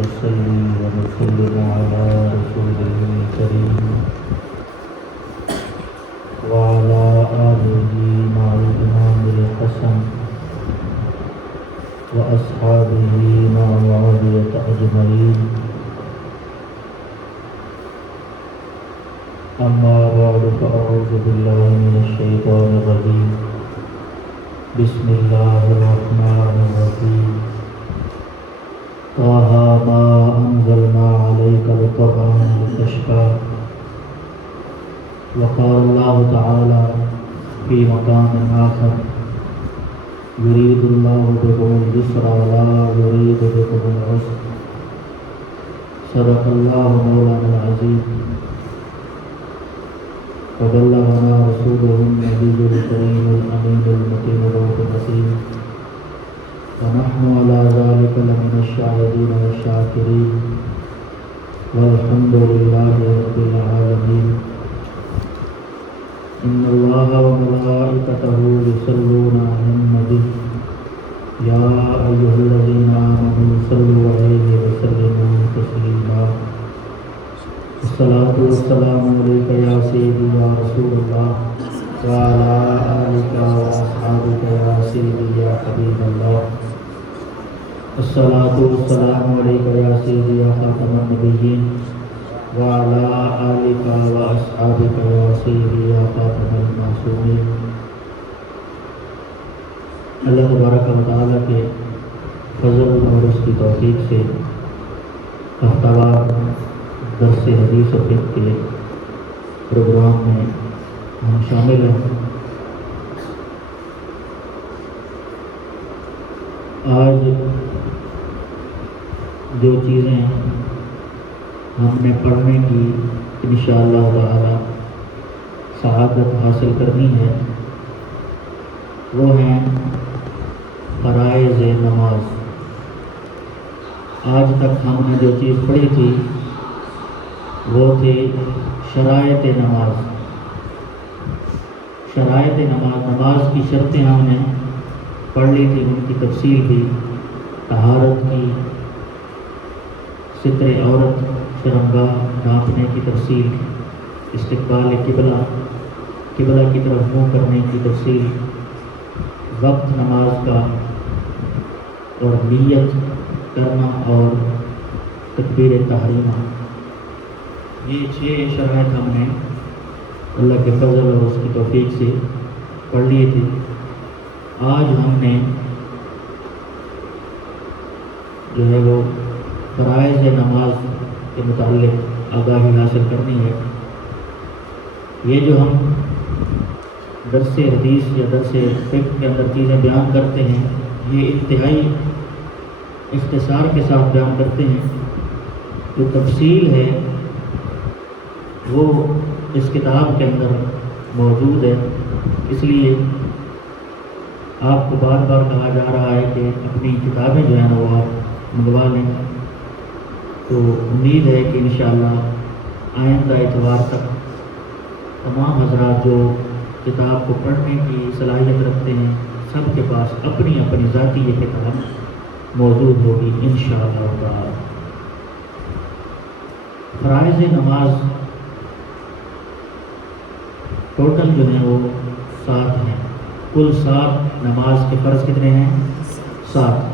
ونصلي ونسلم على رسوله الكريم وعلى آله مع الإمام الحسن وأصحابه مع معاوية أجمعين. أما بعد فأعوذ بالله من الشيطان الرجيم. بسم الله الرحمن الرحيم. طه ما أنزلنا عليك القرآن لتشقى. وقال الله تعالى في مقام آخر: يريد الله بكم اليسر ولا يريد بكم العسر. صدق الله مولانا العظيم. وبلغنا رسوله النبي الكريم الأمين المتين روح النسيم. ونحن على ذلك لمن الشاهدين والشاكرين والحمد لله رب العالمين. إن الله وملائكته يصلون على النبي يا أيها الذين آمنوا صلوا عليه وسلموا تسليما. الصلاة والسلام عليك يا سيدي يا رسول الله وعلى آلك وأصحابك يا سيدي يا حبيب الله. الصلاة والسلام عليك يا سيدي يا خاتم النبيين وعلى آلك وأصحابك يا سيدي يا خاتم المعصومين. اللہ تبارک و تعالیٰ کے فضل اور اس کی توفیق سے ہفتہ وار درس حدیث و فقہ کے پروگرام میں ہم شامل ہیں. آج جو چیزیں ہم نے پڑھنے کی انشاءاللہ تعالی سعادت حاصل کرنی ہے وہ ہیں فرائض نماز. آج تک ہم نے جو چیز پڑھی تھی وہ تھی شرائط نماز. شرائط نماز، نماز کی شرطیں ہم نے پڑھ لی تھی، ان کی تفصیل بھی، طہارت کی، ستر عورت، شرمگاہ ڈھانپنے کی تفصیل، استقبال قبلہ، قبلہ کی طرف منہ کرنے کی تفصیل، وقت نماز کا اور نیت کرنا اور تکبیر تحریمہ. یہ 6 شرائط ہم نے اللہ کے فضل اور اس کی توفیق سے پڑھ لیے تھے. آج ہم نے جو ہے وہ فرائض نماز کے متعلق آگاہی حاصل کرنی ہے. یہ جو ہم درس حدیث یا درس فقہ کے اندر چیزیں بیان کرتے ہیں یہ انتہائی اختصار کے ساتھ بیان کرتے ہیں. جو تفصیل ہے وہ اس کتاب کے اندر موجود ہے. اس لیے آپ کو بار بار کہا جا رہا ہے کہ اپنی کتابیں جو ہیں وہ آپ منگوا لیں. تو امید ہے کہ انشاءاللہ آئندہ اتوار تک تمام حضرات جو کتاب کو پڑھنے کی صلاحیت رکھتے ہیں سب کے پاس اپنی اپنی ذاتی یہ کتاب موجود ہوگی انشاءاللہ تعالی. فرائض نماز ٹوٹل جو ہیں وہ 7 ہیں. کل 7 نماز کے فرض کتنے ہیں؟ 7.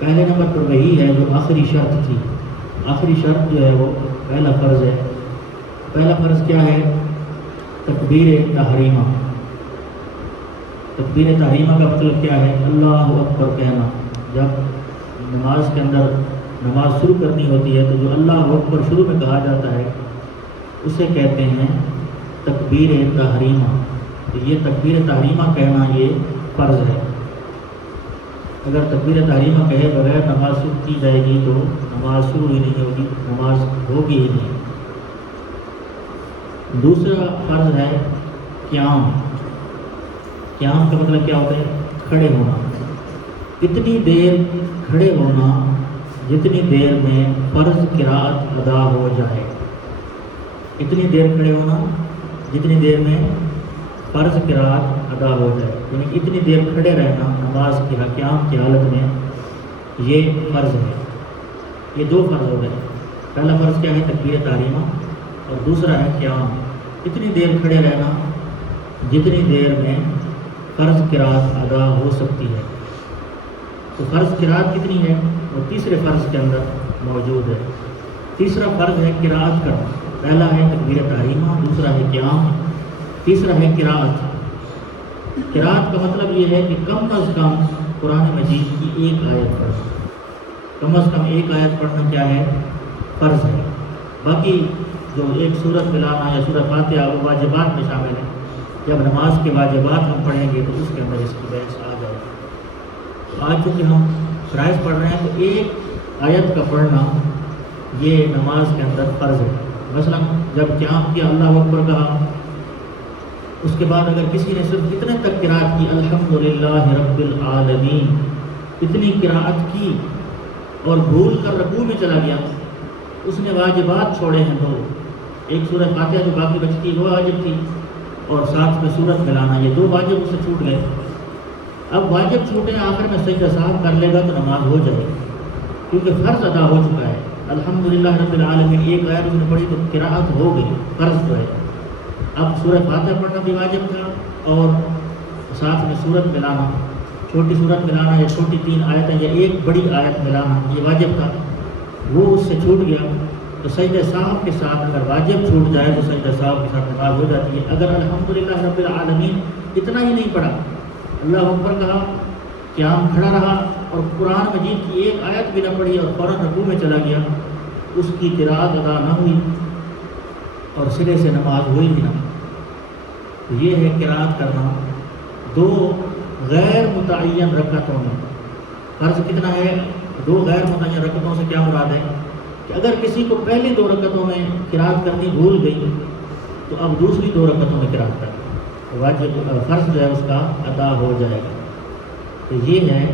پہلے نمبر پر وہی ہے جو آخری شرط تھی. آخری شرط جو ہے وہ پہلا فرض ہے. پہلا فرض کیا ہے؟ تکبیر تحریمہ. تکبیر تحریمہ کا مطلب کیا ہے؟ اللہ اکبر کہنا. جب نماز کے اندر نماز شروع کرنی ہوتی ہے تو جو اللہ اکبر شروع میں کہا جاتا ہے اسے کہتے ہیں تکبیر تحریمہ. تو یہ تکبیر تحریمہ کہنا یہ فرض ہے. اگر تکبیر تحریمہ کہے بغیر نماز شروع کی جائے گی تو نماز شروع ہی نہیں ہوگی، نماز ہوگی ہی نہیں. دوسرا فرض ہے قیام. قیام کا مطلب کیا ہوتا ہے؟ کھڑے ہونا. اتنی دیر کھڑے ہونا جتنی دیر میں فرض قرات ادا ہو جائے. اتنی دیر کھڑے ہونا جتنی دیر میں فرض قرات ادا ہو جائے، یعنی اتنی دیر کھڑے رہنا نماز کی قیام کی حالت میں یہ فرض ہے. یہ دو فرض ہو گئے. پہلا فرض کیا ہے؟ تکبیر تحریمہ، اور دوسرا ہے قیام. اتنی دیر کھڑے رہنا جتنی دیر میں فرض قرات ادا ہو سکتی ہے. تو فرض قرات کتنی ہے؟ وہ تیسرے فرض کے اندر موجود ہے. تیسرا فرض ہے قرات کرنا. پہلا ہے تکبیر تحریمہ، دوسرا ہے قیام، تیسرا ہے قرات. قرات کا مطلب یہ ہے کہ کم از کم قرآن مجید کی ایک آیت پڑھنا. کم از کم ایک آیت پڑھنا کیا ہے؟ فرض ہے. باقی جو ایک سورت ملانا یا سورۃ فاتحہ وہ واجبات میں شامل ہے. جب نماز کے واجبات ہم پڑھیں گے تو اس کے اندر اس کی بحث آ جائے گی. تو آج چونکہ ہم فرائض پڑھ رہے ہیں تو ایک آیت کا پڑھنا یہ نماز کے اندر فرض ہے. مثلا جب قیام کیا، اللہ اکبر کہا، اس کے بعد اگر کسی نے صرف اتنے تک قرات کی الحمدللہ رب العالمین اتنی قرات کی اور بھول کر رکوع میں چلا گیا، اس نے واجبات چھوڑے ہیں دو. ایک سورۃ فاتحہ جو باقی بچتی وہ واجب تھی، اور ساتھ میں سورت ملانا، یہ دو واجب اس سے چھوٹ گئے. اب واجب چھوٹے آخر میں سجدہ صاحب کر لے گا تو نماز ہو جائے گی، کیونکہ فرض ادا ہو چکا ہے. الحمدللہ رب العالمین ایک آیت اس نے پڑھی تو قرات ہو گئی، فرض جو ہے. اب سورۃ فاتحہ پڑھنا بھی واجب تھا اور ساتھ میں سورت ملانا، چھوٹی سورت ملانا یا چھوٹی 3 آیتیں یا ایک بڑی آیت ملانا یہ واجب تھا، وہ اس سے چھوٹ گیا. تو سجدہ صاحب کے ساتھ اگر واجب چھوٹ جائے تو سجدہ صاحب کے ساتھ نماز ہو جاتی ہے. اگر الحمدللہ رب العالمین اتنا ہی نہیں پڑھا، اللہ اکبر کہا، قیام کھڑا رہا اور قرآن مجید کی ایک آیت بھی نہ پڑھی اور فوراً رکوع میں چلا گیا، اس کی قرات ادا نہ ہوئی اور سرے سے نماز ہوئی بھی نہ. تو یہ ہے قرات کرنا دو غیر متعین رکعتوں میں. فرض کتنا ہے؟ دو غیر متعین رکعتوں سے کیا مراد ہے کہ اگر کسی کو پہلی 2 رکعتوں میں قرات کرنی بھول گئی تو اب دوسری 2 رکعتوں میں قرات کرنا واجب، فرض جو ہے اس کا ادا ہو جائے گا. تو یہ ہے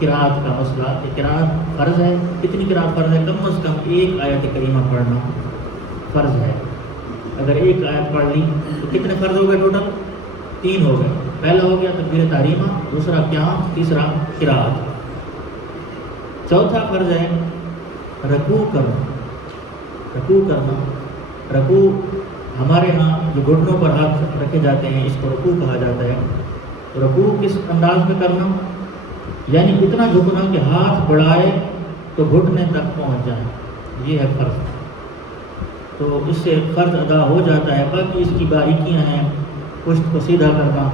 قرات کا مسئلہ کہ قرات فرض ہے. کتنی قرات فرض ہے؟ کم از کم ایک آیت کریمہ پڑھنا فرض ہے. اگر ایک آیت پڑھ لی تو کتنے فرض ہو گئے ٹوٹل؟ 3 ہو گئے. پہلا ہو گیا تکبیر تحریمہ، دوسرا قیام، تیسرا قرات. چوتھا فرض ہے رکوع کرنا. رکوع کرنا، رکوع ہمارے ہاں جو گھٹنوں پر ہاتھ رکھے جاتے ہیں اس کو رکوع کہا جاتا ہے. رکوع کس انداز میں کرنا؟ یعنی اتنا جھکنا کہ ہاتھ بڑھائے تو گھٹنے تک پہنچ جائیں، یہ ہے فرض. تو اس سے فرض ادا ہو جاتا ہے. باقی اس کی باریکیاں ہیں، پشت کو سیدھا کرنا.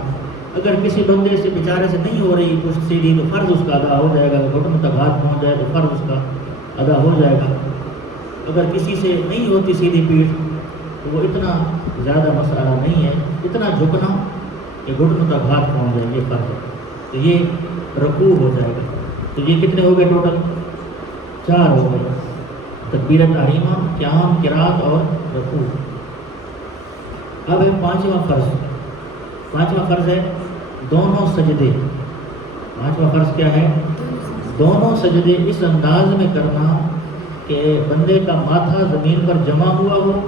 اگر کسی بندے سے بیچارے سے نہیں ہو رہی پشت سیدھی تو فرض اس کا ادا ہو جائے گا. گھٹنوں تک ہاتھ پہنچ جائے تو فرض اس کا ادا ہو جائے گا. اگر کسی سے نہیں ہوتی سیدھی پیٹھ تو وہ اتنا زیادہ مسئلہ نہیں ہے. اتنا جھکنا کہ گھٹنوں تک ہاتھ پہنچ جائے یہ فرض ہے. تو یہ رکوع ہو جائے گا. تو یہ کتنے ہو گئے ٹوٹل؟ 4 ہو گئے. تکبیر تحریمہ، قیام، قرات اور رکوع. اب ہے 5واں فرض. 5واں فرض ہے دونوں سجدے. 5واں فرض کیا ہے؟ دونوں سجدے اس انداز میں کرنا کہ بندے کا ماتھا زمین پر جمع ہوا ہو،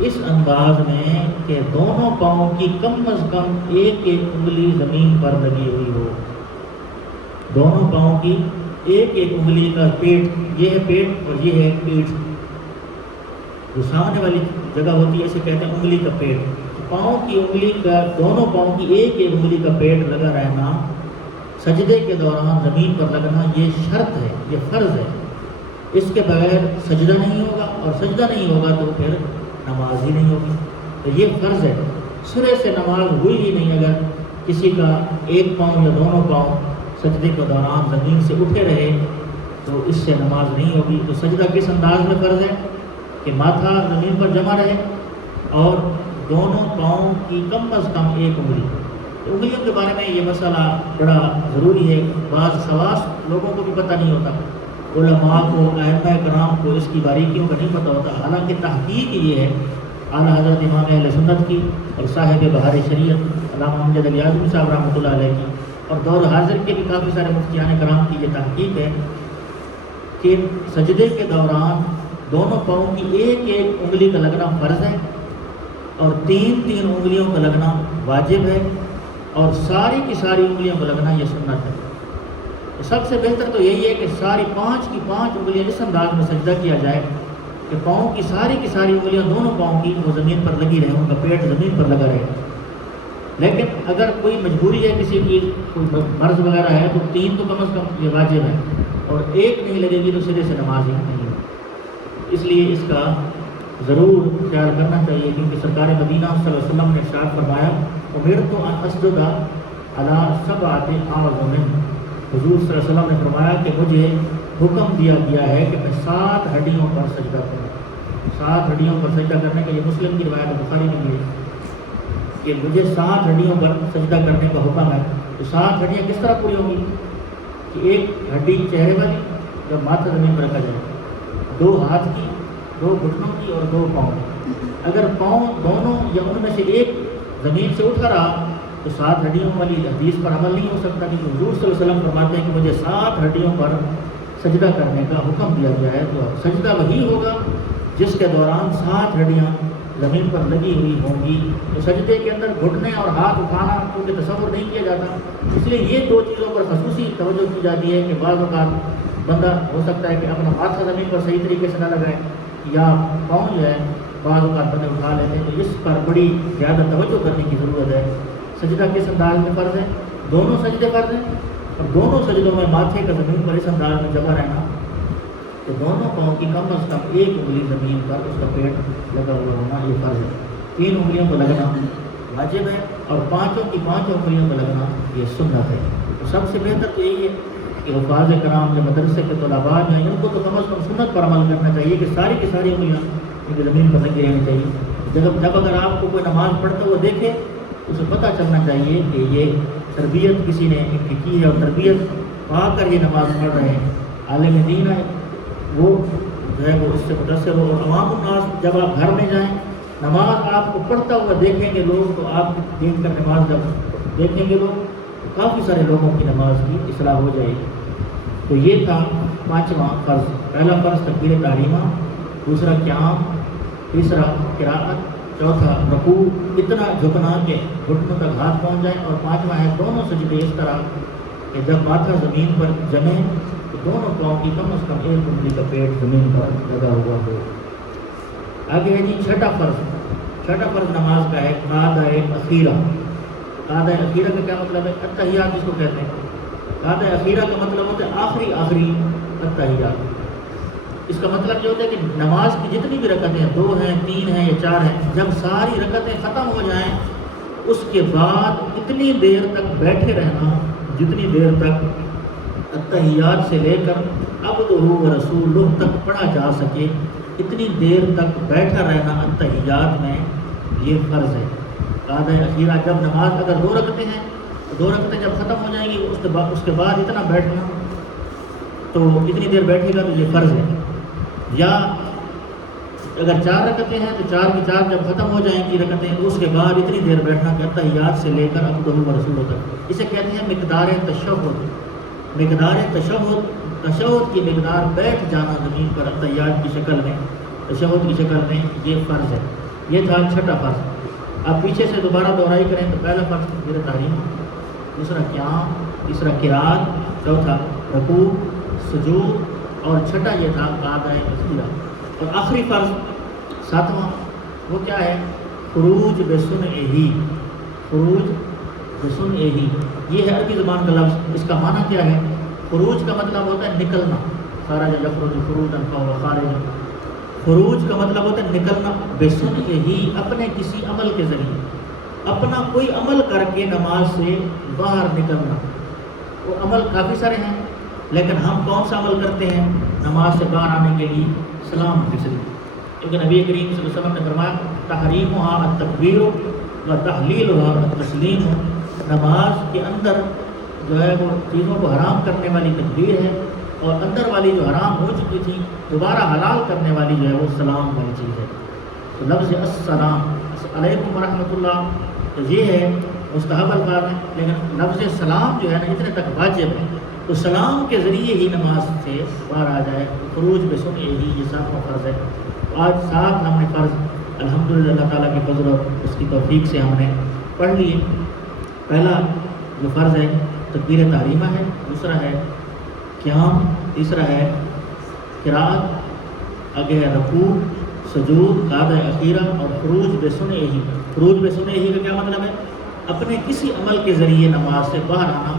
اس انداز میں کہ دونوں پاؤں کی کم از کم ایک انگلی زمین پر لگی ہوئی ہو. دونوں پاؤں کی ایک انگلی کا پیٹ، یہ ہے پیٹ اور یہ ہے پیٹھ. جو سامنے والی جگہ ہوتی ہے اسے کہتے ہیں انگلی کا پیٹ. پاؤں کی انگلی کا، دونوں پاؤں کی ایک انگلی کا پیٹ لگا رہنا سجدے کے دوران زمین پر لگنا یہ شرط ہے، یہ فرض ہے. اس کے بغیر سجدہ نہیں ہوگا اور سجدہ نہیں ہوگا تو پھر نماز ہی نہیں ہوگی. تو یہ فرض ہے. سرے سے نماز ہوئی ہی نہیں اگر کسی کا ایک پاؤں یا دونوں پاؤں سجدے کے دوران زمین سے اٹھے رہے تو اس سے نماز نہیں ہوگی. تو سجدہ کس انداز میں فرض ہے کہ ماتھا زمین پر جمع رہے اور دونوں پاؤں کی کم از کم ایک انگلی. انگلیوں کے بارے میں یہ مسئلہ بڑا ضروری ہے. بعض خواص لوگوں کو بھی پتہ نہیں ہوتا، علماء کو، ائمہ کرام کو اس کی باریکیوں کا نہیں پتہ ہوتا. حالانکہ تحقیق یہ ہے اعلیٰ حضرت امام اہل سنت کی اور صاحب بہار شریعت علامہ امجد علی اعظمی صاحب رحمۃ اللہ علیہ کی اور دور حاضر کے بھی کافی سارے مفتیان کرام کی یہ تحقیق ہے کہ سجدے کے دوران دونوں پاؤں کی ایک انگلی کا لگنا فرض ہے اور 3 انگلیوں کا لگنا واجب ہے اور ساری کی ساری انگلیوں کا لگنا یہ سنت ہے. تو سب سے بہتر تو یہی ہے کہ ساری 5 کی 5 انگلیاں اس انداز میں سجدہ کیا جائے کہ پاؤں کی ساری انگلیاں دونوں پاؤں کی وہ زمین پر لگی رہیں، ان کا پیٹ زمین پر لگا رہے۔ لیکن اگر کوئی مجبوری ہے کسی کی، کوئی مرض وغیرہ ہے، تو 3 تو کم از کم یہ واجب ہے، اور 1 نہیں لگے گی تو سرے سے نماز ہی نہیں ہے۔ اس لیے اس کا ضرور خیال کرنا چاہیے، کیونکہ سرکار مدینہ صلی اللہ علیہ وسلم نے ارشاد فرمایا امرت ان اسجد علی 7 اعظم، حضور صلی اللہ علیہ وسلم نے فرمایا کہ مجھے حکم دیا گیا ہے کہ میں 7 ہڈیوں پر سجدہ کروں۔ 7 ہڈیوں پر سجدہ کرنے کا یہ مسلم کی روایت بخاری میں بھی ہے کہ مجھے 7 ہڈیوں پر سجدہ کرنے کا حکم ہے۔ تو 7 ہڈیاں کس طرح پوری ہوں گی کہ ایک ہڈی چہرے والی جب ماتھا زمین پر رکھا جائے، 2 ہاتھ کی، 2 گھٹنوں کی اور 2 پاؤں کی۔ اگر پاؤں دونوں یا ان میں سے ایک زمین سے اٹھا رہا تو 7 ہڈیوں والی حدیث پر عمل نہیں ہو سکتا، کہ حضور صلی اللہ علیہ وسلم فرماتے ہیں کہ مجھے 7 ہڈیوں پر سجدہ کرنے کا حکم دیا گیا ہے۔ تو سجدہ وہی ہوگا جس کے دوران 7 ہڈیاں زمین پر لگی ہوئی ہوں گی۔ تو سجدے کے اندر گھٹنے اور ہاتھ اٹھانا کیونکہ تصور نہیں کیا جاتا، اس لیے یہ 2 چیزوں پر خصوصی توجہ کی جاتی ہے کہ بعض اوقات بندہ ہو سکتا ہے کہ اپنا ماتھا زمین پر صحیح طریقے سے نہ لگائے، یا پاؤں جو ہے بعض اوقات بندے اٹھا لیتے ہیں، تو اس پر بڑی زیادہ توجہ کرنے کی ضرورت ہے۔ سجدہ کس انداز میں فرض ہے؟ دونوں سجدے فرض ہیں، اور دونوں سجدوں میں ماتھے کا زمین پر اس انداز میں جمع رہنا کہ دونوں پاؤں کی کم از کم 1 انگلی زمین پر اس کا پیٹ لگا ہوا ہونا یہ فرض ہے۔ 3 انگلیوں کو لگنا واجب ہے، اور 5 کی 5 انگلیوں کو لگنا یہ سنت ہے۔ تو سب سے بہتر تو یہی ہے کہ حفاظ کرام یا مدرسے کے طلباء جو ہیں ان کو تو کم از کم سنت پر عمل کرنا چاہیے کہ ساری کی ساری انگلیاں زمین پر لگی رہنی چاہیے۔ جب اگر آپ کو کوئی نماز پڑھتے ہوئے دیکھے تو اسے پتہ چلنا چاہیے کہ یہ تربیت کسی نے ان کی ہے، اور تربیت پا کر یہ نماز پڑھ رہے ہیں۔ عالم دین ہے وہ جو ہے وہ اس سے متاثر ہو۔ اور عوام الناس جب آپ گھر میں جائیں نماز آپ کو پڑھتا ہوا دیکھیں گے لوگ، تو آپ دیکھ کر نماز جب دیکھیں گے لوگ تو کافی سارے لوگوں کی نماز کی اصلاح ہو جائے گی۔ تو یہ تھا 5واں فرض۔ پہلا فرض تکبیر تحریمہ، دوسرا قیام، تیسرا قراءت، چوتھا رکوع اتنا جھکنا کہ گھٹنوں تک ہاتھ پہنچ جائیں، اور 5واں ہے دونوں سجدے اس طرح کہ جب ماتھا زمین پر جمے تو دونوں پاؤں کی کم از کم 1 انگلی کا پیٹ زمین پر لگا ہوا ہو۔ آگے ہے جی 6واں فرض۔ 6واں فرض نماز کا ہے قعدہ اخیرہ۔ قعدہ اخیرہ کا کیا مطلب ہے؟ التحیات جس کو کہتے ہیں۔ قعدہ اخیرہ کا مطلب ہوتا ہے آخری التحیات۔ اس کا مطلب یہ ہوتا ہے کہ نماز کی جتنی بھی رکعتیں 2 ہیں، 3 ہیں یا 4 ہیں، جب ساری رکعتیں ختم ہو جائیں اس کے بعد اتنی دیر تک بیٹھے رہنا جتنی دیر تک التحیات سے لے کر عبدہ و رسولہ تک پڑھا جا سکے، اتنی دیر تک بیٹھا رہنا التحیات میں یہ فرض ہے۔ قعدہ اخیرہ جب نماز اگر 2 رکعتیں ہیں تو 2 رکعتیں جب ختم ہو جائیں گی اس کے بعد اتنا بیٹھنا، تو اتنی دیر بیٹھے گا تو یہ فرض ہے۔ یا اگر 4 رکعتیں ہیں تو 4 کی 4 جب ختم ہو جائیں گی رکعتیں تو اس کے بعد اتنی دیر بیٹھنا کہ التحیات سے لے کر عبدہ و رسولہ تک۔ اسے کہتے ہیں مقدار تشہد۔ مقدار تشہد کی مقدار بیٹھ جانا زمین پر التحیات کی شکل میں، تشہد کی شکل میں، یہ فرض ہے۔ یہ تھا 6واں فرض۔ اب پیچھے سے دوبارہ دہرائی کریں تو پہلا فرض تکبیر تحریمہ، دوسرا قیام، تیسرا قراءت، چوتھا رکوع سجود، اور 6واں یہ تھا قعدہ اخیرہ۔ اور آخری فرض 7واں وہ کیا ہے؟ خروج بسنعہ۔ خروج بسنعہ یہ ہے عربی زبان کا لفظ۔ اس کا معنی کیا ہے؟ خروج کا مطلب ہوتا ہے نکلنا، خرج یخرج خروجا فهو خارج۔ خروج کا مطلب ہوتا ہے نکلنا، بسنعہ اپنے کسی عمل کے ذریعے، اپنا کوئی عمل کر کے نماز سے باہر نکلنا۔ وہ عمل کافی سارے ہیں، لیکن ہم کون سا عمل کرتے ہیں نماز سے باہر آنے کے لیے؟ سلام کے ذریعے۔ کیونکہ نبی کریم صلی اللہ علیہ وسلم نے فرمایا تحریمها التکبیر و تحلیلها التسلیم۔ نماز کے اندر جو ہے وہ چیزوں کو حرام کرنے والی تکبیر ہے، اور اندر والی جو حرام ہو چکی تھی دوبارہ حلال کرنے والی جو ہے وہ سلام والی چیز ہے۔ تو لفظ السلام علیکم ورحمۃ اللہ تو یہ ہے مستحب الفاظ ہے، لیکن لفظ سلام جو ہے نا اتنے تک واجب ہے، تو سلام کے ذریعے ہی نماز سے باہر آ جائے۔ خروج بسنعہ یہ 7واں فرض ہے۔ آج 7 ہم نے فرض الحمدللہ اللہ تعالیٰ کے فضل اور اس کی توفیق سے ہم نے پڑھ لیے۔ پہلا جو فرض ہے تکبیر تحریمہ ہے، دوسرا ہے قیام تیسرا ہے قرات، آگے ہے رکوع، سجود، قعدہ اخیرہ اور خروج بے سنے ہی۔ خروج بے سنے ہی کا کیا مطلب ہے؟ اپنے کسی عمل کے ذریعے نماز سے باہر آنا،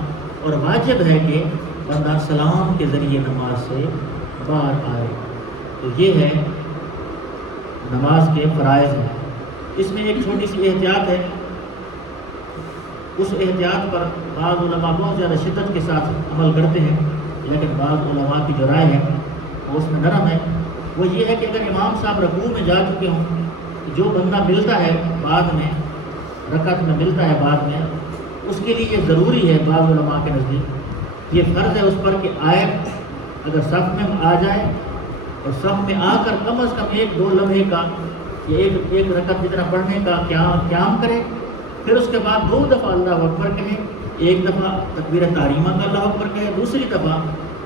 اور واجب ہے کہ بندہ سلام کے ذریعے نماز سے باہر آئے۔ تو یہ ہے نماز کے فرائض ہیں۔ اس میں ایک چھوٹی سی احتیاط ہے، اس احتیاط پر بعض علماء بہت زیادہ شدت کے ساتھ عمل کرتے ہیں، لیکن بعض علماء کی جو رائے ہے وہ اس میں نرم ہے۔ وہ یہ ہے کہ اگر امام صاحب رکوع میں جا چکے ہوں، جو بندہ ملتا ہے بعد میں، رکعت میں ملتا ہے بعد میں، اس کے لیے یہ ضروری ہے بعض علماء کے نزدیک، یہ فرض ہے اس پر کہ آئے، اگر صف میں آ جائے اور صف میں آ کر کم از کم 1-2 لمحے کا یا ایک رکعت جتنا پڑھنے کا قیام کرے، پھر اس کے بعد 2 دفعہ اللہ اکبر کہے، ایک دفعہ تکبیر تحریمہ کا اللہ اکبر کہے، دوسری دفعہ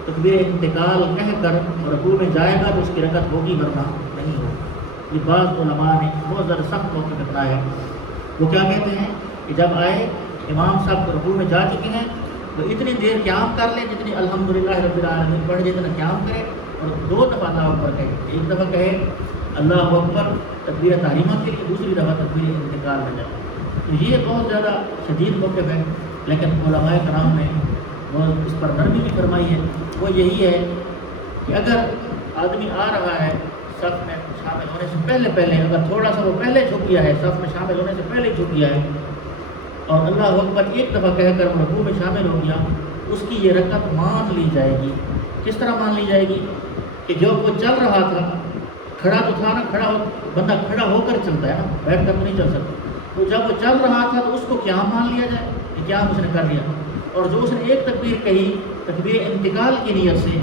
تکبیر انتقال کہہ کر رکوع میں جائے گا تو اس کی رکعت ہوگی ورنہ نہیں ہوگی۔ یہ بعض علماء نے بہت زیادہ سخت موقع بتایا ہے۔ وہ کیا کہتے ہیں کہ جب آئے امام صاحب رکوع میں جا چکے ہیں تو اتنی دیر قیام کر لیں جتنی الحمدللہ رب العالمین پڑھ کے اتنا قیام کرے، اور 2 دفعہ اللہ اکبر کہے، ایک دفعہ کہے اللہ اکبر تکبیر تحریمہ کے لیے، دوسری دفعہ تکبیر انتقال میں جائے۔ تو یہ بہت زیادہ شدید موقف ہے، لیکن علماء کرام نے وہ اس پر نرمی بھی فرمائی ہے۔ وہ یہی ہے کہ اگر آدمی آ رہا ہے صف میں شامل ہونے سے پہلے اگر تھوڑا سا وہ پہلے جھک گیا ہے، صف میں شامل ہونے سے پہلے جھک گیا ہے، اور اللہ اکبر ایک دفعہ کہہ کر وہ رکوع میں شامل ہو گیا، اس کی یہ رکعت مان لی جائے گی۔ کس طرح مان لی جائے گی؟ کہ جو وہ چل رہا تھا، کھڑا تو تھا نا، بندہ کھڑا ہو کر چلتا ہے نا، بیٹھ کر تو نہیں چل سکتا، تو جب وہ چل رہا تھا تو اس کو قیام مان لیا جائے کہ قیام اس نے کر لیا، اور جو اس نے ایک تکبیر کہی تکبیر انتقال کی نیت سے،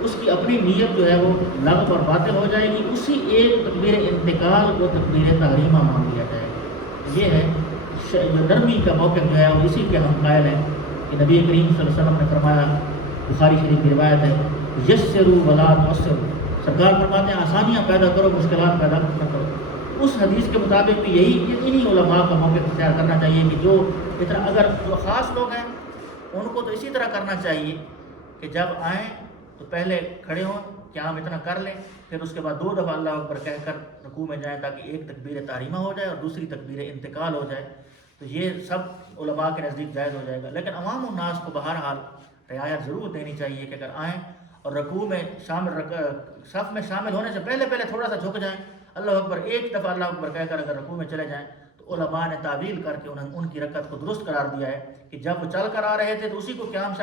اس کی اپنی نیت جو ہے وہ لغو اور باطل ہو جائے گی، اسی ایک تکبیر انتقال کو تکبیر تحریمہ مان لیا جائے گا۔ یہ ہے جو نرمی کا موقف جو ہے، اور اسی کے ہم قائل ہیں کہ نبی کریم صلی اللہ علیہ وسلم نے فرمایا، بخاری شریف کی روایت ہے، یسروا ولا تعسروا، سرکار فرماتے ہیں آسانیاں پیدا کرو، مشکلات پیدا نہ کرو۔ اس حدیث کے مطابق بھی انہی علماء کا موقف اختیار کرنا چاہیے کہ جو اتنا، اگر جو خاص لوگ ہیں ان کو تو اسی طرح کرنا چاہیے کہ جب آئیں تو پہلے کھڑے ہوں، قیام اتنا کر لیں، پھر اس کے بعد 2 دفعہ اللہ اکبر کہہ کر رکوع میں جائیں تاکہ ایک تکبیر تحریمہ ہو جائے اور دوسری تکبیر انتقال ہو جائے۔ تو یہ سب علماء کے نزدیک جائز ہو جائے گا، لیکن عوام الناس کو بہرحال رعایت ضرور دینی چاہیے کہ اگر آئیں اور رکوع میں صف میں شامل ہونے سے پہلے تھوڑا سا جھک جائیں، اللہ اکبر ایک دفعہ اللہ اکبر کہہ کر اگر رکوع میں چلے جائیں، تو علماء نے تعویل کر کے ان کی رکعت کو درست قرار دیا ہے کہ جب وہ چل کر آ رہے تھے تو اسی کو قیام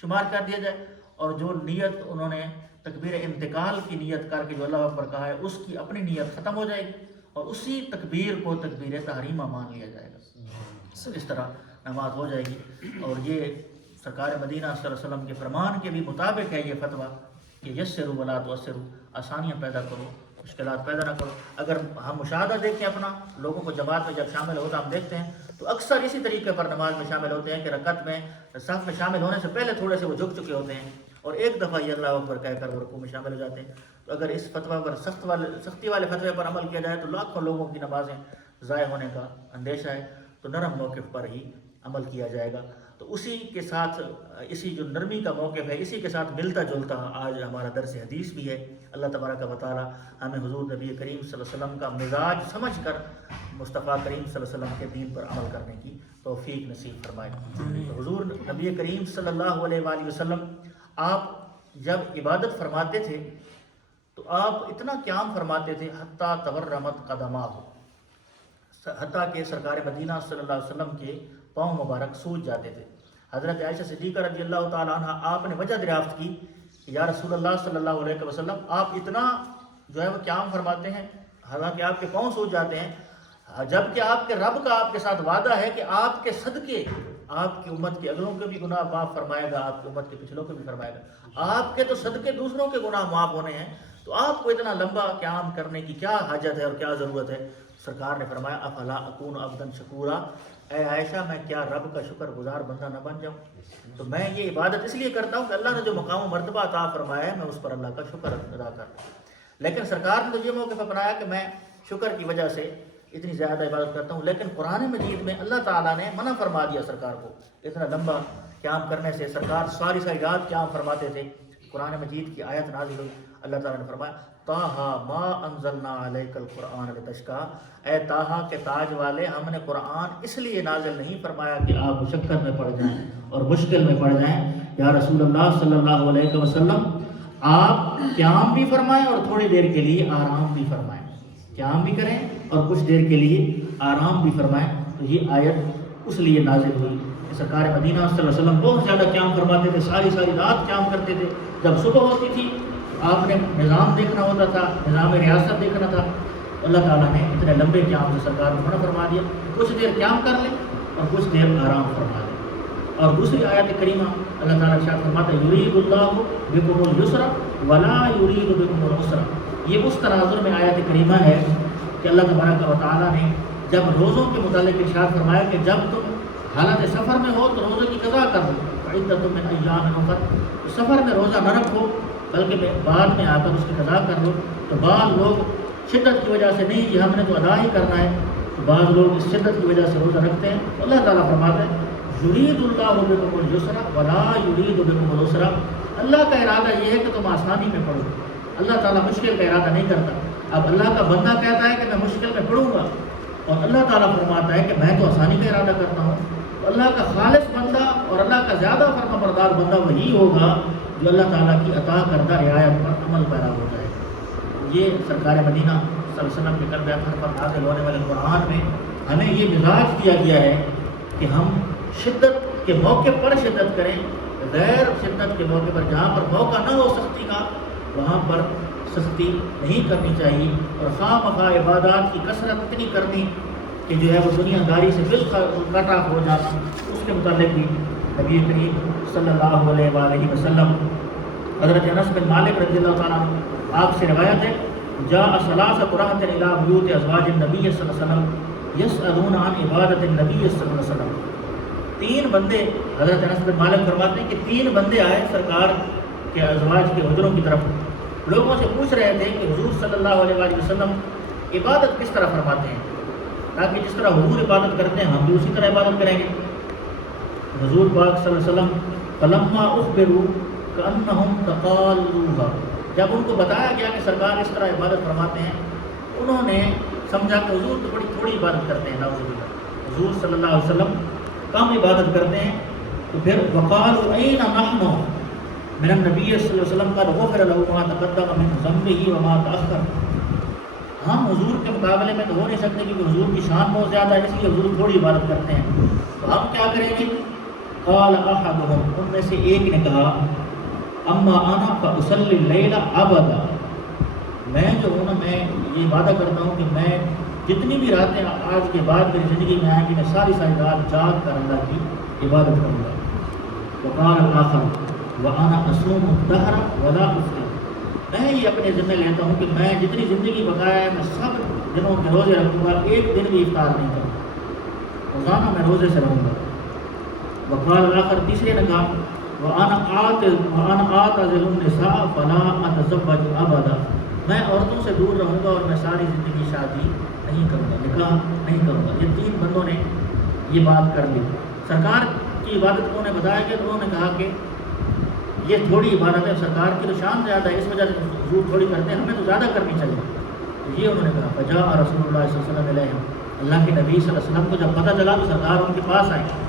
شمار کر دیا جائے، اور جو نیت انہوں نے تکبیر انتقال کی نیت کر کے جو اللہ اکبر کہا ہے، اس کی اپنی نیت ختم ہو جائے گی، اور اسی تکبیر کو تکبیر تحریمہ مان لیا جائے گا۔ اس طرح نماز ہو جائے گی، اور یہ سرکار مدینہ صلی اللہ علیہ وسلم کے فرمان کے بھی مطابق ہے یہ فتویٰ کہ یسروا ولا تعسروا، آسانیاں پیدا کرو، مشکلات پیدا نہ کرو۔ اگر ہم مشاہدہ دیکھیں اپنا، لوگوں کو جماعت میں جب شامل ہوتا ہم دیکھتے ہیں تو اکثر اسی طریقے پر نماز میں شامل ہوتے ہیں کہ رکعت میں صف میں شامل ہونے سے پہلے تھوڑے سے وہ جھک چکے ہوتے ہیں، اور ایک دفعہ یہ اللہ اکبر کہہ کر وہ رکوع میں شامل ہو جاتے ہیں۔ تو اگر اس فتویٰ پر سختی والے فتوے پر عمل کیا جائے تو لاکھوں لوگوں کی نمازیں ضائع ہونے کا اندیشہ ہے، تو نرم موقف پر ہی عمل کیا جائے گا۔ تو اسی کے ساتھ، اسی جو نرمی کا موقف ہے، اسی کے ساتھ ملتا جلتا آج ہمارا درس حدیث بھی ہے۔ اللہ تبارک و تعالی ہمیں حضور نبی کریم صلی اللہ علیہ وسلم کا مزاج سمجھ کر مصطفیٰ کریم صلی اللہ علیہ وسلم کے دین پر عمل کرنے کی توفیق نصیب فرمائے۔ تو حضور نبی کریم صلی اللہ علیہ وآلہ وسلم آپ جب عبادت فرماتے تھے تو آپ اتنا قیام فرماتے تھے حتیٰ تورمت قدماہ، حتیٰ کہ سرکار مدینہ صلی اللہ علیہ وسلم کے پاؤں مبارک سوج جاتے تھے۔ حضرت عائشہ صدیقہ رضی اللہ تعالیٰ عنہ آپ نے وجہ دریافت کی کہ یا رسول اللہ صلی اللہ علیہ وسلم، آپ اتنا جو ہے وہ قیام فرماتے ہیں حالانکہ آپ کے پاؤں سوج جاتے ہیں، جبکہ آپ کے رب کا آپ کے ساتھ وعدہ ہے کہ آپ کے صدقے آپ کی امت کے اگلوں کے بھی گناہ معاف فرمائے گا، آپ کی امت کے پچھلوں کے بھی فرمائے گا۔ آپ کے تو صدقے دوسروں کے گناہ معاف ہونے ہیں، تو آپ کو اتنا لمبا قیام کرنے کی کیا حاجت ہے اور کیا ضرورت ہے؟ سرکار نے فرمایا افلا اکون عبدا شکورا، اے عائشہ میں کیا رب کا شکر گزار بندہ نہ بن جاؤں؟ تو میں یہ عبادت اس لیے کرتا ہوں کہ اللہ نے جو مقام و مرتبہ عطا فرمایا ہے میں اس پر اللہ کا شکر ادا کرتا ہوں۔ لیکن سرکار نے تو یہ موقف اپنایا کہ میں شکر کی وجہ سے اتنی زیادہ عبادت کرتا ہوں، لیکن قرآن مجید میں اللہ تعالیٰ نے منع فرما دیا سرکار کو اتنا لمبا قیام کرنے سے سرکار ساری رات قیام فرماتے تھے. قرآن مجید کی آیت نازل ہوئی, اللہ تعالیٰ نے فرمایا طٰہٰ مَا أَنزَلْنَا عَلَيْكَ الْقُرْآنَ لِتَشْقَىٰ, اے طٰہٰ کے تاج والے, ہم نے قرآن اس لیے نازل نہیں فرمایا کہ آپ مشقت میں پڑ جائیں اور مشکل میں پڑ جائیں. یا رسول اللہ صلی اللہ علیہ وسلم, آپ قیام بھی فرمائیں اور تھوڑی دیر کے لیے آرام بھی فرمائیں, قیام بھی کریں اور کچھ دیر کے لیے آرام بھی فرمائیں. تو یہ آیت اس لیے نازل ہوئی کہ سرکار مدینہ صلی اللہ علیہ وسلم بہت زیادہ قیام فرماتے تھے, ساری رات قیام کرتے تھے. جب صبح ہوتی تھی آپ نے نظام دیکھنا ہوتا تھا, نظام ریاست دیکھنا تھا, اللہ تعالیٰ نے اتنے لمبے قیام سے سرکار کو منع فرما دیا, کچھ دیر قیام کر لیں اور کچھ دیر آرام فرما لیں. اور دوسری آیت کریمہ اللہ تعالیٰ ارشاد فرماتا ہے یرید اللہ بکم الیسر ولا یرید بکم العسر. یہ اس تناظر میں آیت کریمہ ہے کہ اللہ تبارک و تعالیٰ نے جب روزوں کے متعلق ارشاد فرمایا کہ جب تم حالت سفر میں ہو تو روزے کی قضا کر لو, فعدۃ من ایام اخر, سفر میں روزہ نہ رکھو بلکہ بعد میں آ کر اس کی قضا کر لو. تو بعض لوگ شدت کی وجہ سے نہیں کہ ہم نے تو ادا ہی کرنا ہے, تو بعض لوگ اس شدت کی وجہ سے روزہ رکھتے ہیں. اللہ تعالیٰ فرماتا ہے یرید اللہ بکم الیسر ولا یرید بکم العسر, اللہ کا ارادہ یہ ہے کہ تم آسانی میں پڑھو, اللہ تعالیٰ مشکل کا ارادہ نہیں کرتا. اب اللہ کا بندہ کہتا ہے کہ میں مشکل میں پڑھوں گا اور اللہ تعالیٰ فرماتا ہے کہ میں تو آسانی کا ارادہ کرتا ہوں. تو اللہ کا خالص بندہ اور اللہ کا زیادہ فرما بردار بندہ وہی ہوگا جو اللہ تعالیٰ کی عطا کردہ رعایت پر عمل پیرا ہو جائے. یہ سرکار مدینہ صلی اللہ علیہ وسلم کے قلب اطہر پر نازل ہونے والے قرآن میں ہمیں یہ مزاج دیا گیا ہے کہ ہم شدت کے موقع پر شدت کریں, غیر شدت کے موقع پر جہاں پر موقع نہ ہو سختی کا وہاں پر سختی نہیں کرنی چاہیے. اور خواہ مخواہ عبادات کی کثرت اتنی کرنی کہ جو ہے وہ دنیا داری سے بالکل کٹ آف ہو جانا, اس کے متعلق بھی نبی کریم صلی اللہ علیہ وآلہ وسلم حضرت انس بن مالک رضی اللہ تعالیٰ عنہ آپ سے روایت ہے جاء ثلاثۃ رہط الی بیوت ازواج النبی صلی اللہ علیہ وسلم یسألون عن عبادت النبی صلی اللہ علیہ وسلم. 3 بندے, حضرت انس بن مالک فرماتے ہیں کہ 3 بندے آئے سرکار کے ازواج کے حجروں کی طرف, لوگوں سے پوچھ رہے تھے کہ حضور صلی اللہ علیہ وآلہ وسلم عبادت کس طرح فرماتے ہیں تاکہ جس طرح حضور عبادت کرتے ہیں ہم بھی اسی طرح عبادت کریں گے. حضور پاک صلی اللہ علیہ وسلم فلما اخبروا کأنہم تقالوها, جب ان کو بتایا گیا کہ سرکار اس طرح عبادت فرماتے ہیں انہوں نے سمجھا کہ حضور تو بڑی تھوڑی عبادت کرتے ہیں, نعوذ باللہ, حضور صلی اللہ علیہ وسلم کم عبادت کرتے ہیں. تو پھر وقالوا این نحن من النبی صلی اللہ علیہ وسلم قد غفر له ما تقدم من ذنبه وما تأخر, ہم حضور کے مقابلے میں تو ہو نہیں سکتے کیونکہ حضور کی شان بہت زیادہ ہے, اس لیے حضور تھوڑی عبادت کرتے ہیں, تو ہم کیا کریں گے. قال احدهم, ان میں سے ایک نے کہا اما انا فاصلی اللیل ابدا, میں جو ہوں نا میں یہ وعدہ کرتا ہوں کہ میں جتنی بھی راتیں آج کے بعد میری زندگی میں آئیں گی میں ساری رات جاگ کر اللہ کی عبادت کروں گا. وقال الاخر وانا اصوم الدهر ولا افطر, میں یہ اپنے ذمہ لیتا ہوں کہ میں جتنی زندگی بقایا ہے میں سب دنوں کے روزے رکھوں گا, ایک دن بھی افطار نہیں کروں گا, روزانہ میں روزے سے رہوں گا. وقال الاخر, تیسرے نے کہا وانا اعتزل النساء فلا اتزوج ابدا, میں عورتوں سے دور رہوں گا اور میں ساری زندگی شادی نہیں کروں گا, نکاح نہیں کروں گا. یہ 3 بندوں نے یہ بات کر لی. سرکار کی عبادت کو انہیں بتایا کہ انہوں نے کہا کہ یہ تھوڑی عبادت ہے, سرکار کی تو شان زیادہ ہے اس وجہ سے حضور تھوڑی کرتے ہیں, ہمیں تو زیادہ کرنی چاہیے. یہ انہوں نے کہا. فجاء رسول اللہ صلی اللہ علیہ وسلم علیہم, اللہ کے نبی صلی اللہ علیہ وسلم کو جب پتہ چلا تو سرکار ان کے پاس آئے.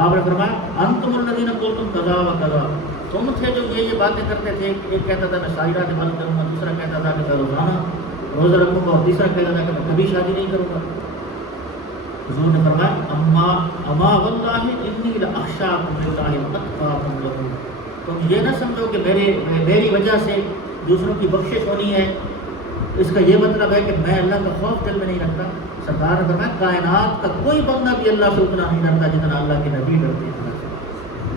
آپ نے فرمایا انتم الذین قلتم کذا و کذا, تم تھے جو یہ باتیں کرتے تھے. ایک کہتا تھا میں ساری رات عبادت کروں گا, دوسرا کہتا تھا کہ میں روزانہ روزہ رکھوں گا, اور تیسرا کہتا تھا کہ میں کبھی شادی نہیں کروں گا. حضور نے فرمایا اما واللہ انی لاخشاکم للہ واتقاکم لہ, تم یہ نہ سمجھو کہ میری وجہ سے دوسروں کی بخشش ہونی ہے, اس کا یہ مطلب ہے کہ میں اللہ کا خوف دل میں نہیں رکھتا. سرکار نے فرمایا کائنات کا کوئی بندہ بھی اللہ سے اتنا نہیں ڈرتا جتنا اللہ کے نبی ڈرتے ہیں.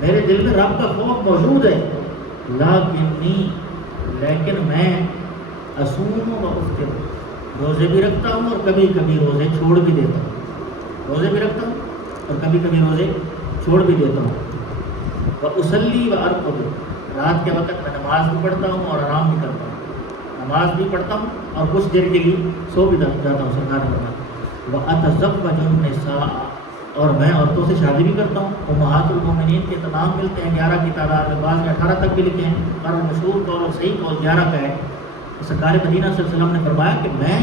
میرے دل میں رب کا خوف موجود ہے, لیکن میں اصوم و افطر, روزے بھی رکھتا ہوں اور کبھی کبھی روزے چھوڑ بھی دیتا ہوں. روزے بھی رکھتا ہوں اور کبھی کبھی روزے چھوڑ بھی دیتا ہوں. وأصلی وأرقد, رات کے وقت میں نماز بھی پڑھتا ہوں اور آرام بھی کرتا ہوں. نماز بھی پڑھتا ہوں اور کچھ دیر کے لیے سو بھی جاتا ہوں. سرکار نے فرمایا وأتزوج النساء, اور میں عورتوں سے شادی بھی کرتا ہوں. امہات المومنین کے تمام ملتے ہیں 11 کی تعداد میں، بعض نے 18 تک بھی لکھے ہیں، اور مشہور قول اور صحیح قول 11 کا ہے. سرکار مدینہ صلی اللہ علیہ وسلم نے فرمایا کہ میں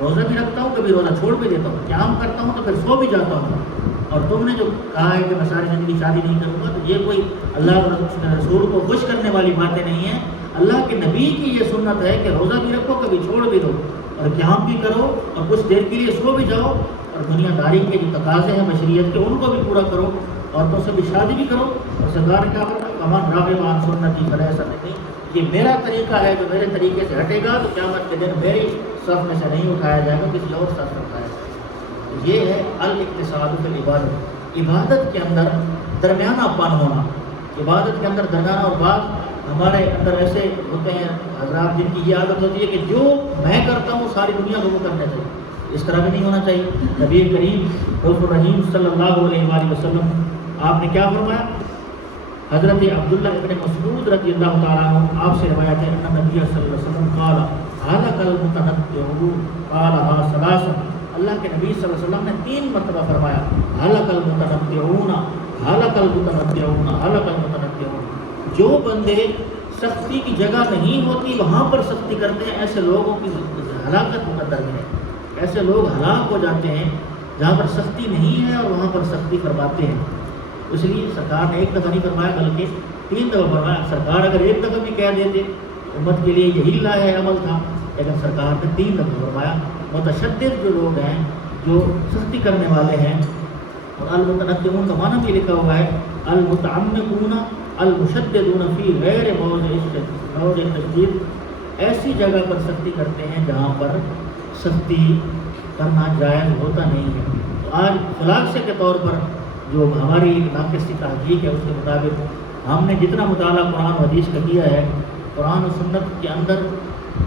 روزہ بھی رکھتا ہوں، کبھی روزہ چھوڑ بھی دیتا ہوں، قیام کرتا ہوں تو پھر سو بھی جاتا ہوں. اور تم نے جو کہا ہے کہ میں ساری زندگی شادی نہیں کروں گا، تو یہ کوئی اللہ اور رسول کو خوش کرنے والی باتیں نہیں ہیں. اللہ کے نبی کی یہ سنت ہے کہ روزہ بھی رکھو، کبھی چھوڑ بھی دو، اور قیام بھی کرو، اور کچھ دیر کے لیے سو بھی جاؤ، اور دنیا داری کے جو تقاضے ہیں بشریت کے ان کو بھی پورا کرو، عورتوں سے بھی شادی بھی کرو. اور سرکار کیا کرنا، کمان راغب عن سنتی فلیس منی، یہ میرا طریقہ ہے، جو میرے طریقے سے ہٹے گا تو قیامت کے دن میری صف میں سے نہیں اٹھایا جائے گا، کسی اور صف میں اٹھایا جائے گا. یہ ہے الاقتصاد فی العبادت. عبادت کے اندر درمیانہ پن ہونا، عبادت کے اندر درمیانہ. اور بعض ہمارے اندر ایسے ہوتے ہیں حضرات جن کی یہ عادت ہوتی ہے کہ جو میں کرتا ہوں ساری دنیا کو وہ کرنا چاہیے. اس طرح بھی نہیں ہونا چاہیے. نبی کریم رسول الرحیم صلی اللہ علیہ وآلہ وسلم آپ نے کیا فرمایا؟ حضرت عبداللہ ابن مسعود رضی اللہ تعالیٰ عنہ آپ سے روایت ہے ان نبی صلی اللہ علیہ وسلم قال هلك المتنطعون قالها ثلاثا. اللہ کے نبی صلی اللہ علیہ وسلم نے 3 مرتبہ فرمایا هلك المتنطعون هلك المتنطعون هلك المتنطعون. جو بندے سختی کی جگہ نہیں ہوتی وہاں پر سختی کرتے ہیں، ایسے لوگوں کی ہلاکت مقدر ہے. ایسے لوگ ہلاک ہو جاتے ہیں جہاں پر سختی نہیں ہے اور وہاں پر سختی فرماتے ہیں. اس لیے سرکار نے ایک دفعہ نہیں فرمایا بلکہ 3 دفعہ فرمایا. سرکار اگر ایک دفعہ بھی کہہ دیتے امت کے لیے یہی لاہ عمل تھا، لیکن سرکار نے 3 دفعہ فرمایا. متشدد جو لوگ ہیں، جو سختی کرنے والے ہیں، اور المتنطعون کا معنی بھی لکھا ہوا ہے المتعمقون المشددون فی غیر موضع التشدید، ایسی جگہ پر سختی کرتے ہیں جہاں پر سختی کرنا جائز ہوتا نہیں ہے. تو آج خلاصے کے طور پر جو ہماری ناقص کی تحقیق ہے اس کے مطابق ہم نے جتنا مطالعہ قرآن و حدیث کا کیا ہے، قرآن و سنت کے اندر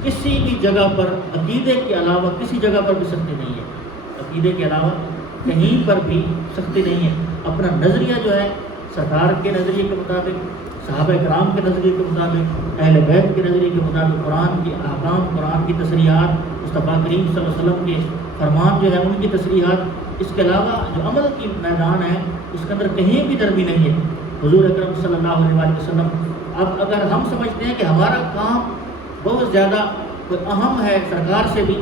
کسی بھی جگہ پر عقیدے کے علاوہ کسی جگہ پر بھی سختی نہیں ہے. عقیدے کے علاوہ کہیں پر بھی سختی نہیں ہے. اپنا نظریہ جو ہے سرکار کے نظریے کے مطابق، صحابہ کرام کے نظریے کے مطابق، اہل بیت کے نظریے کے مطابق، قرآن کی احکام، قرآن کی تصریحات، مصطفیٰ کریم صلی اللہ علیہ وسلم کے فرمان جو ہے ان کی تصریحات، اس کے علاوہ جو عمل کی میدان ہے اس کے اندر کہیں بھی نرمی نہیں ہے. حضور اکرم صلی اللہ علیہ وآلہ وسلم، اب اگر ہم سمجھتے ہیں کہ ہمارا کام بہت زیادہ کوئی اہم ہے سرکار سے بھی،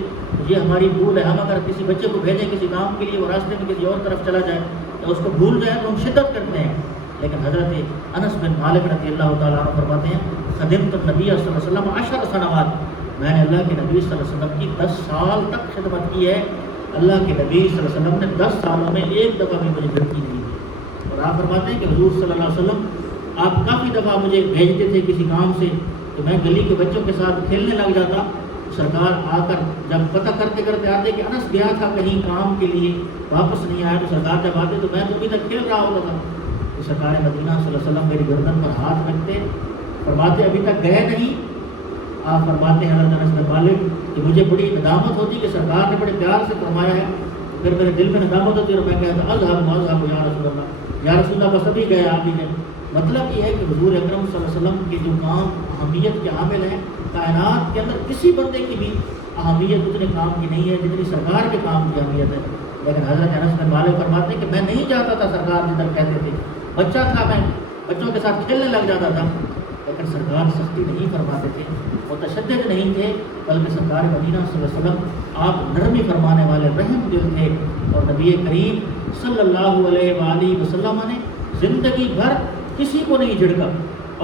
یہ ہماری بھول ہے. ہم اگر کسی بچے کو بھیجیں کسی کام کے لیے، وہ راستے میں کسی اور طرف چلا جائے یا اس کو بھول جائے تو ہم شدت کرتے ہیں. لیکن حضرت انس بن مالک رضی اللہ تعالیٰ عنہ فرماتے ہیں خدمت النبی صلی اللہ علیہ وسلم 10 سنوات، میں نے اللہ کے نبی صلی اللہ علیہ وسلم کی 10 سال تک خدمت کی ہے. اللہ کے نبی صلی اللہ علیہ وسلم نے 10 سالوں میں ایک دفعہ بھی مجھے جھٹکی نہیں دی. اور آپ فرماتے ہیں کہ حضور صلی اللہ علیہ وسلم آپ کافی دفعہ مجھے بھیجتے تھے کسی کام سے، تو میں گلی کے بچوں کے ساتھ کھیلنے لگ جاتا. سرکار آ کر جب پتہ کرتے کرتے آتے کہ انس گیا تھا کہیں کام کے لیے واپس نہیں آیا، تو سرکار جب آتے تو میں تو ابھی تک کھیل رہا ہوتا تھا. تو سرکار مدینہ صلی اللہ علیہ وسلم میری گردن پر ہاتھ رکھتے، فرماتے ابھی تک گئے نہیں. آپ فرماتے ہیں حضرت انس بن مالک کہ مجھے بڑی ندامت ہوتی کہ سرکار نے بڑے پیار سے فرمایا ہے، پھر میرے دل میں ندامت ہوتی اور میں کہتا اذهب اذهب یا رسول اللہ، یا رسول اللہ بس ابھی گئے آپ ہی نے. مطلب یہ ہے کہ حضور اکرم صلی اللہ علیہ وسلم کے جو کام اہمیت کے عامل ہیں، کائنات کے اندر کسی بندے کی بھی اہمیت اتنے کام کی نہیں ہے جتنی سرکار کے کام کی اہمیت ہے. لیکن حضرت انس بن مالک فرماتے ہیں کہ میں نہیں جاتا تھا سرکار جدھر کہتے تھے، بچہ تھا میں بچوں کے ساتھ کھیلنے لگ جاتا تھا. لیکن سرکار سختی نہیں فرماتے تھے، متشدد نہیں تھے، بلکہ سرکار مدینہ صلی اللہ علیہ وسلم آپ نرمی فرمانے والے رحم دل تھے. اور نبی کریم صلی اللہ علیہ وآلہ وسلم نے زندگی بھر کسی کو نہیں جھڑکا.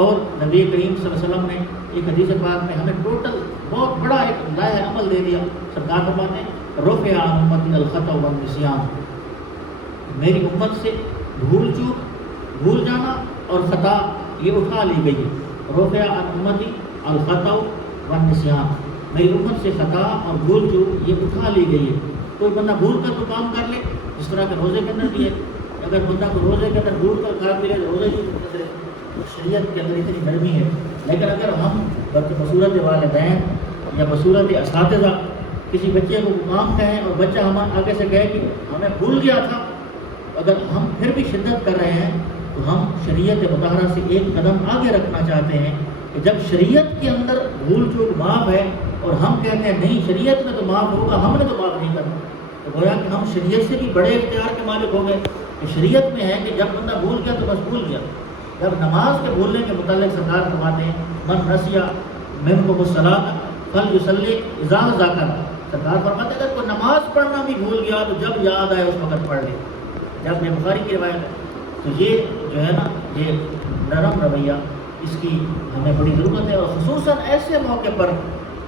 اور نبی کریم صلی اللہ علیہ وسلم نے ایک حدیث پاک میں ہمیں ٹوٹل بہت بڑا ایک لائحہ عمل دے دیا. سرکار فرماتے ہیں رفع عن امتی الخطأ والنسیان، میری امت سے بھول چوک، بھول جانا اور خطا یہ اٹھا لی گئی ہے. رفع عن امتی الخطأ والنسیان، میری امت سے خطا اور بھول چوک یہ اٹھا لی گئی ہے. کوئی بندہ بھول کر تو کام کر لے، جس طرح کہ روزے کے اندر بھی ہے، اگر بندہ کو روزے کے اندر بھول کر کھا پی لے تو روزے کی قدر شریعت کے اندر اتنی نرمی ہے. لیکن اگر ہم بصورت والدین یا بصورت اساتذہ کسی بچے کو کام کہیں اور بچہ ہم آگے سے کہے کہ ہمیں بھول گیا تھا، اگر ہم پھر بھی شدت کر رہے ہیں تو ہم شریعت مطہرہ سے ایک قدم آگے رکھنا چاہتے ہیں کہ جب شریعت کے اندر بھول چوک معاف ہے اور ہم کہتے ہیں نہیں شریعت میں تو معاف ہوگا، ہم نے تو معاف نہیں کرنا، تو گویا کہ ہم شریعت سے بھی بڑے اختیار کے مالک ہو گئے. کہ شریعت میں ہے کہ جب بندہ بھول گیا تو بس بھول گیا. جب نماز کے بھولنے کے متعلق سرکار فرماتے ہیں من نسیا منکم الصلاۃ فلیصلی اذا ذکر. سرکار فرماتے ہیں اگر کوئی نماز پڑھنا بھی بھول گیا تو جب یاد آئے اس وقت پڑھ لے. جب یہ بخاری کی روایت ہے. تو یہ جو ہے نا یہ نرم رویہ اس کی ہمیں بڑی ضرورت ہے، اور خصوصاً ایسے موقع پر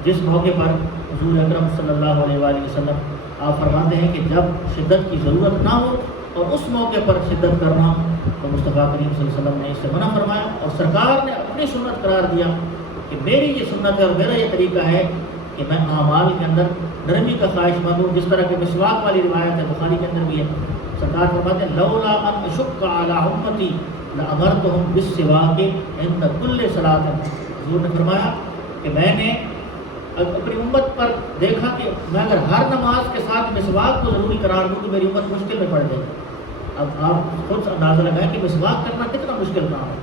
جس موقع پر حضور اکرم صلی اللہ علیہ وآلہ وسلم آپ فرماتے ہیں کہ جب شدت کی ضرورت نہ ہو اور اس موقع پر شدت کرنا، تو مصطفیٰ کریم صلی اللہ علیہ وسلم نے اس سے منع فرمایا. اور سرکار نے اپنی سنت قرار دیا کہ میری یہ سنت ہے اور میرا یہ طریقہ ہے کہ میں اعمال کے اندر نرمی کا خواہش مند ہوں. جس طرح کہ مسواک والی روایت ہے بخاری کے اندر بھی ہے. سرکار فرماتے ہیں لولا ان اشق علی امتی لامرتهم بالسواک عند کل صلاۃ. حضور نے فرمایا کہ میں نے اپنی امت پر دیکھا کہ میں اگر ہر نماز کے ساتھ مسواک کو ضروری قرار دوں تو میری امت مشکل میں پڑ جائے گی. اب آپ خود اندازہ لگائیں کہ مسواک کرنا کتنا مشکل کام ہے.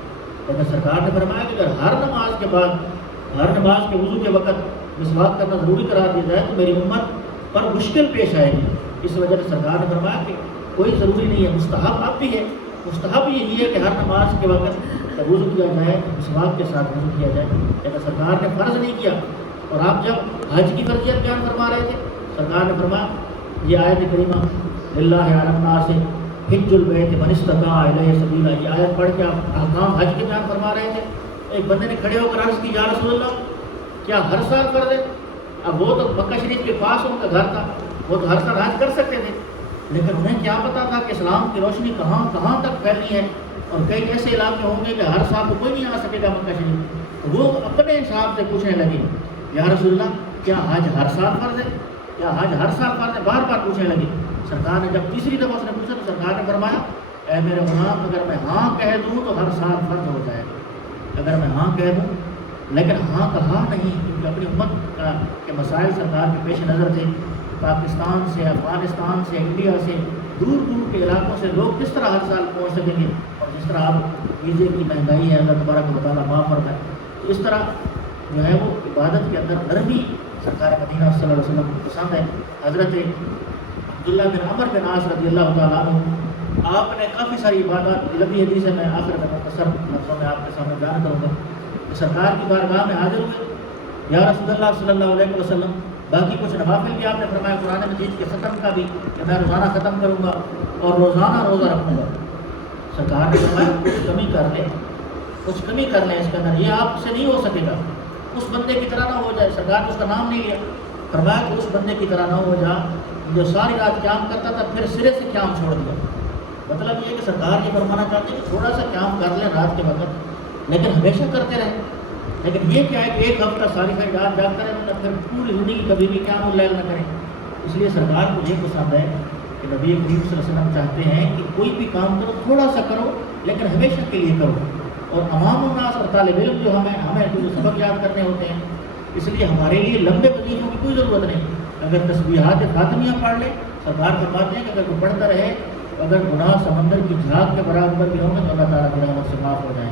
لیکن سرکار نے فرمایا کہ اگر ہر نماز کے بعد ہر نماز کے وضو کے وقت مسواک کرنا ضروری قرار دیا جائے تو میری امت پر مشکل پیش آئے گی. اس وجہ سے سرکار نے فرمایا کہ کوئی ضروری نہیں ہے، مستحب اب بھی ہے. مستحب یہی ہے کہ ہر نماز کے وقت وضو کیا جائے، مسواک کے ساتھ وضو کیا جائے. لیکن سرکار نے فرض نہیں کیا. اور آپ جب حج کی فرضیت بیان فرما رہے تھے سرکار نے فرمایا یہ آیت کریمہ للہ علی الناس حج البیت من استطاع الیہ سبیلا، یہ آیت پڑھ کے آپ احکام حج کے بیان فرما رہے تھے. ایک بندے نے کھڑے ہو کر عرض کی یا رسول اللہ کیا ہر سال فرض ہے؟ اب وہ تو مکہ شریف کے پاس ان کا گھر تھا، وہ تو ہر سال حج کر سکتے تھے، لیکن انہیں کیا پتا تھا کہ اسلام کی روشنی کہاں کہاں تک پھیلنی ہے، اور کئی ایسے علاقے ہوں گے کہ ہر سال تو کوئی نہیں آ سکے گا مکہ شریف. تو وہ اپنے حساب سے پوچھنے لگے یا رسول اللہ کیا حج ہر سال فرض ہے؟ کیا حج ہر سال فرض ہے؟ بار بار پوچھنے لگے. سرکار نے جب تیسری دفعہ اس نے پوچھا تو سرکار نے فرمایا اے میرے غلام اگر میں ہاں کہہ دوں تو ہر سال فرض ہو جائے گا. اگر میں ہاں کہہ دوں، لیکن ہاں کہا نہیں، کیونکہ اپنی امت کے مسائل سرکار کے پیش نظر تھے. پاکستان سے، افغانستان سے، انڈیا سے، دور دور کے علاقوں سے لوگ کس طرح ہر سال پہنچ سکیں گے، اور جس طرح آپ ویزے کی مہنگائی ہے اللہ تبارک و تعالیٰ معاف فرمائے. تو اس طرح جو ہے وہ عبادت کے اندر نرمی سرکار مدینہ صلی اللہ علیہ وسلم کو پسند ہے. حضرت عبداللہ بن عمر بن عاص رضی اللہ تعالیٰ عنہ آپ نے کافی ساری عبادات، لمبی حدیث ہے میں آخر میں مختصر لفظوں میں آپ کے سامنے بیان کروں گا. سرکار کی بارگاہ میں حاضر ہوئے یا رسول اللہ صلی اللہ علیہ وسلم. باقی کچھ نوافل بھی آپ نے فرمایا قرآن مجید کے ختم کا بھی کہ میں روزانہ ختم کروں گا اور روزانہ روزہ رکھوں گا. سرکار نے فرمایا کچھ کمی کر لیں، کچھ کمی کر لیں اس کے اندر، یہ آپ سے نہیں ہو سکے گا. اس بندے کی طرح نہ ہو جائے. سرکار نے اس کا نام نہیں لیا، فرمایا کہ اس بندے کی طرح نہ ہو جا جو ساری رات قیام کرتا تھا پھر سرے سے قیام چھوڑ دیا. مطلب یہ کہ سرکار یہ فرمانا چاہتے ہیں کہ تھوڑا سا قیام کر لیں رات کے وقت لیکن ہمیشہ کرتے رہیں. لیکن یہ کیا ہے کہ ایک ہفتہ ساری رات جاگتا رہے مطلب پھر پوری زندگی کبھی بھی قیام اللیل نہ کریں. اس لیے سرکار کو یہ پسند ہے کہ نبی کریم صلی اللہ علیہ وسلم چاہتے ہیں کہ کوئی بھی کام کرو تھوڑا سا کرو لیکن ہمیشہ کے لیے کرو. اور عوام الناس اور طالب علم جو ہمیں جو سبق یاد کرنے ہوتے ہیں، اس لیے ہمارے لیے لمبے وظیفوں کی کوئی ضرورت نہیں. اگر تسبیحات فاطمیہ پڑھ لے، سرکار فرماتے ہیں کہ اگر وہ پڑھتا رہے اگر گناہ سمندر کی جھاگ کے برابر بھی ہوں گے تو اللہ تعالیٰ کی رحمت سے معاف ہو جائیں.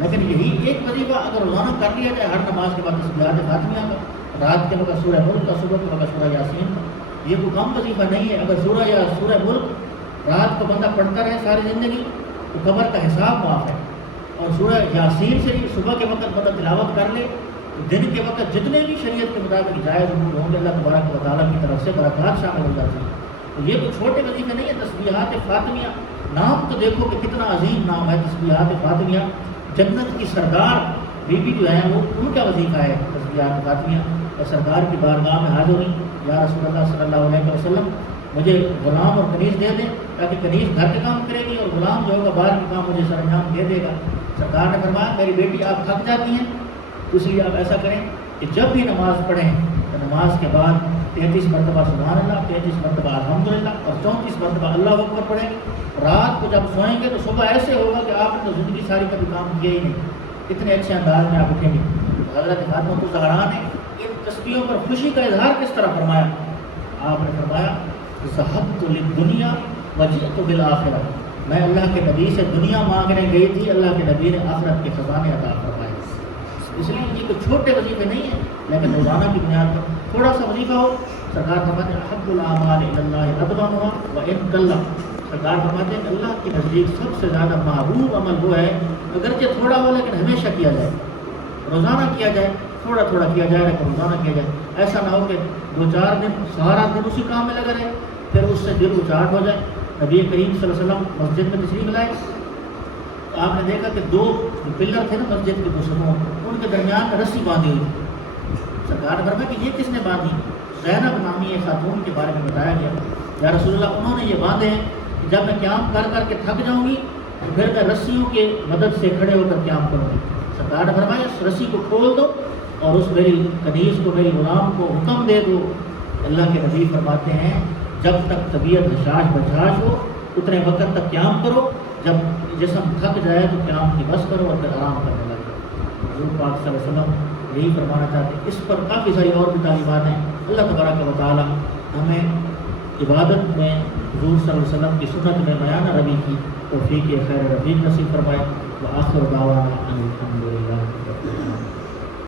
لیکن یہی ایک وظیفہ اگر روزانہ کر لیا جائے ہر نماز کے بعد تسبیحات فاطمیہ کا، رات کے وقت سورہ ملک کا، صبح کے وقت سورہ یاسین کا، یہ کوئی کم وظیفہ نہیں ہے. اگر سورہ ملک رات کو بندہ پڑھتا رہے ساری زندگی تو قبر کا حساب معاف ہے. اور سورہ یاسین سے صبح کے وقت بندہ تلاوت کر لے تو دن کے وقت جتنے بھی شریعت کے مطابق جائز امور ہوں گے اللہ تبارک و تعالیٰ کی طرف سے برکات شامل ہو جاتی ہیں. تو یہ کوئی چھوٹے وظیفے نہیں ہے. تسبیحات فاطمیہ نام تو دیکھو کہ کتنا عظیم نام ہے تسبیحات فاطمیہ. جنت کی سردار بی بی جو ہے وہ ان کا وظیفہ ہے تسبیحات فاطمیہ. اور سرکار کی بارگاہ میں حاضر ہوئی یا رسول اللہ صلی اللہ علیہ وسلم مجھے غلام اور کنیز دے دیں تاکہ کنیز گھر کے کام کرے گی اور غلام جو ہوگا باہر کے کام مجھے سر انجام دے دے گا. سرکار نے فرمایا میری بیٹی آپ تھک جاتی ہیں تو اس لیے آپ ایسا کریں کہ جب بھی نماز پڑھیں تو نماز کے بعد 33 مرتبہ سبحان اللہ، 33 مرتبہ الحمدللہ اور 34 مرتبہ اللہ اکبر پڑھیں. رات کو جب سوئیں گے تو صبح ایسے ہوگا کہ آپ نے تو زندگی ساری کبھی کام کیا ہی نہیں، اتنے اچھے انداز میں آپ اٹھیں گے. حضرت فاطمہ الزہرا نے ان تسبیحوں پر خوشی کا اظہار کس طرح فرمایا؟ آپ نے فرمایا ذہبت للدنیا وجئت بالآخرہ، میں اللہ کے نبی سے دنیا مانگنے گئی تھی، اللہ کے نبی نے آخرت کے خزانے عطا فرمائے. اس لیے یہ کوئی چھوٹے وظیفے نہیں ہیں لیکن روزانہ کی بنیاد پر تھوڑا سا وظیفہ ہو. سرکار فرماتے ہیں احب الاعمال الی اللہ ادومها وان قل، سرکار فرماتے ہیں کہ اللہ کے نزدیک سب سے زیادہ محبوب عمل وہ ہے اگرچہ تھوڑا ہو لیکن ہمیشہ کیا جائے، روزانہ کیا جائے، تھوڑا تھوڑا کیا جائے لیکن روزانہ کیا جائے. ایسا نہ ہو کہ 2-4 دن سارا دن اسی کام میں لگا رہے پھر اس سے دل اچاٹ ہو جائے. نبی کریم صلی اللہ علیہ وسلم مسجد میں تشریف لائے تو آپ نے دیکھا کہ 2 پلر تھے نا مسجد کے 2 سموں، ان کے درمیان رسی باندھی ہوئی. سرکار نے فرمایا کہ یہ کس نے باندھی؟ زینب نامی ایک خاتون کے بارے میں بتایا گیا. یا رسول اللہ انہوں نے یہ باندھے ہیں کہ جب میں قیام کر کر کے تھک جاؤں گی تو پھر میں رسیوں کے مدد سے کھڑے ہو کر قیام کروں گی. سرکار نے فرمایا اس رسی کو کھول دو اور اس میری کنیز کو، میری غلام کو حکم دے دو. اللہ کے نبی فرماتے ہیں جب تک طبیعت حشاش بشاش ہو اتنے وقت تک قیام کرو، جب جسم تھک جائے تو قیام کی بس کرو اور پھر آرام کرنے لگے. حضور پاک صلی اللہ علیہ وسلم یہی فرمانا چاہتے ہیں. اس پر کافی ساری اور بھی تعلیمات ہیں. اللہ تبارک و تعالی ہمیں عبادت میں حضور صلی اللہ علیہ وسلم کی سنت میں بیان روی کی توفیق خیر رفیق نصیب فرمائے. وآخر دعوانا